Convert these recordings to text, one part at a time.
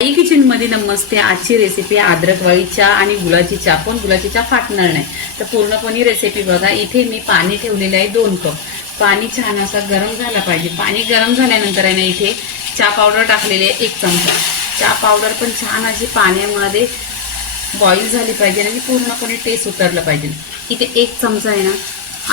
Kitchen मध्ये नमस्ते। आजची recipe अद्रक वाळी चहा आणि गुळाची चहा, पण गुळाची चहा फाटणार नाही। तर पूर्णपणे रेसिपी बघा। इथे मी पाणी ठेवलेलं आहे 2 कप। पाणी छान असा गरम झाला पाहिजे। पाणी गरम झाल्यानंतर आहे ना इथे चहा पावडर टाकलेली आहे 1 चमचा। चहा पावडर पण छान अशी पाण्यामध्ये बॉईल झाली पाहिजे आणि पूर्णपणे टेस्ट उतरला पाहिजे। इथे 1 चमचा आहे ना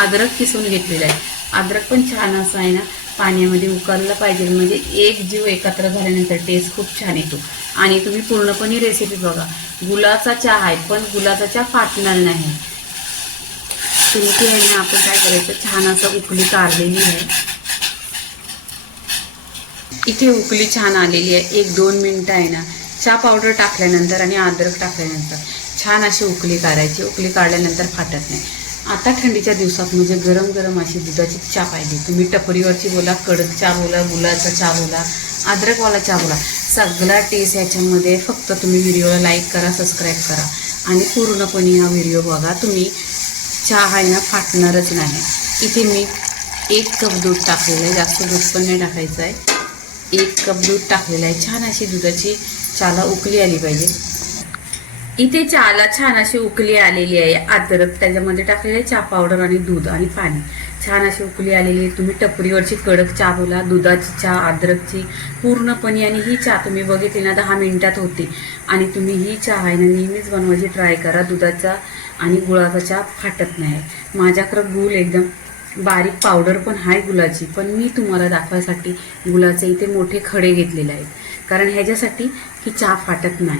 अद्रक किसून घेतलेला आहे। अद्रक पण छान असं आहे ना पाण्यामध्ये उकळलं पाहिजे, म्हणजे एक जीव एकत्र झाल्यानंतर टेस्ट खूप छान येतो। आणि तुम्ही पूर्णपणे रेसिपी बघा। गुळाचा चहा आहे पण गुळाचा चहा फाटणार नाही। तुम्ही ती आहे ना आपण काय करायचं, छान असं उकळी काढलेली आहे। इथे उकळी छान आलेली आहे। 1-2 मिनिटं आहे ना चहा पावडर टाकल्यानंतर आणि अद्रक टाकल्यानंतर छान अशी उकळी काढायची। उकळी काढल्यानंतर फाटत नाही। आता थंडीच्या दिवसात म्हणजे गरम गरम अशी दुधाची चहा पाहिजे। तुम्ही टपरीवरची बोला, कडक चहा बोला, गुळाचा चहा बोला, अद्रकवाला चहा बोला, सगळा टेस्ट याच्यामध्ये। फक्त तुम्ही व्हिडिओला लाईक करा, सबस्क्राईब करा आणि पूर्णपणे हा व्हिडिओ बघा। तुम्ही चहा आहे ना फाटणारच नाही। इथे मी 1 कप दूध टाकलेलं आहे, जास्त दूध पण नाही टाकायचं आहे। 1 कप दूध टाकलेलं आहे। छान अशी दुधाची चहाला उकळी आली पाहिजे। इथे चहाला छान अशी उकळी आलेली आहे। अद्रक त्याच्यामध्ये टाकलेले, चहा पावडर आणि दूध आणि पाणी, छान अशी उकळी आलेली आहे। तुम्ही टपरीवरची कडक चहा बोला, दुधाची चहा, अद्रकची पूर्णपणे। आणि ही चहा तुम्ही बघितली ना 10 मिनिटात होती। आणि तुम्ही ही चहा आहे ना नेहमीच बनवायची ट्राय करा। दुधाचा आणि गुळाचा चहा फाटत नाही। माझ्याकडं गुळ एकदम बारीक पावडर पण आहे गुळाची, पण मी तुम्हाला दाखवायसाठी गुळाचे इथे मोठे खडे घेतलेले आहेत, कारण ह्याच्यासाठी की चहा फाटत नाही।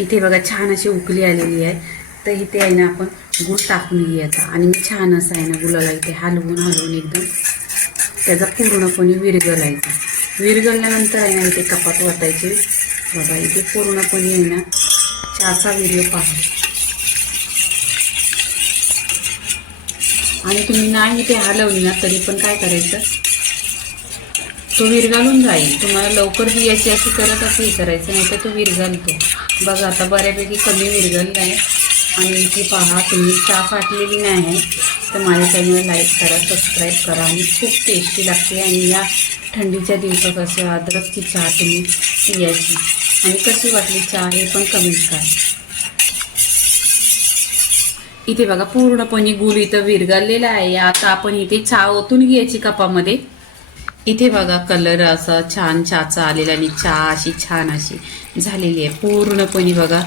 इथे बघा छान अशी उकळी आलेली आहे। तर इथे आहे ना आपण गूळ टाकून घ्यायचा आणि मी छान असं आहे ना गुळाला इथे हलवून एकदम त्याचा पूर्णपणे विरघळायचा। विरघळल्यानंतर आहे ना इथे कपात वाटायची बघा। इथे पूर्णपणे आहे ना चहाचा व्हिडिओ पहा। आणि तुम्ही नाही इथे हलवली ना तरी पण काय करायचं, तो विरघळून जाईल। तुम्हाला लवकर पियाची अशी करत असं हे करायचं, नाही तर तो विरघळतो। बघा आता बऱ्यापैकी कमी विरघळलं आहे। आणि इथे पहा, तुम्ही चहा फाटलेली नाही तर माझ्या चॅनलला लाईक करा, सबस्क्राईब करा। आणि खूप टेस्टी लागते। आणि या थंडीच्या दिवसात असे अद्रकची चहा तुम्ही पियाची। आणि कशी वाटली चहा हे पण कमेंट करा। इथे बघा पूर्णपणे गूळ इथं विरघळलेला आहे। आता आपण इथे चहा ओतून घ्यायची कपामध्ये। इथे बघा कलर असा छान चहाचा आलेला आणि चहा अशी छान अशी झालेली आहे पूर्णपणे। बघा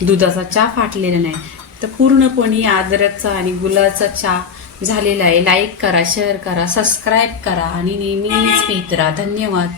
दुधाचा चहा फाटलेला नाही, तर पूर्णपणे अद्रकचा आणि गुळाचा चहा झालेला आहे। लाईक करा, शेअर करा, सबस्क्राईब करा आणि नेहमीच पीत राहा। धन्यवाद।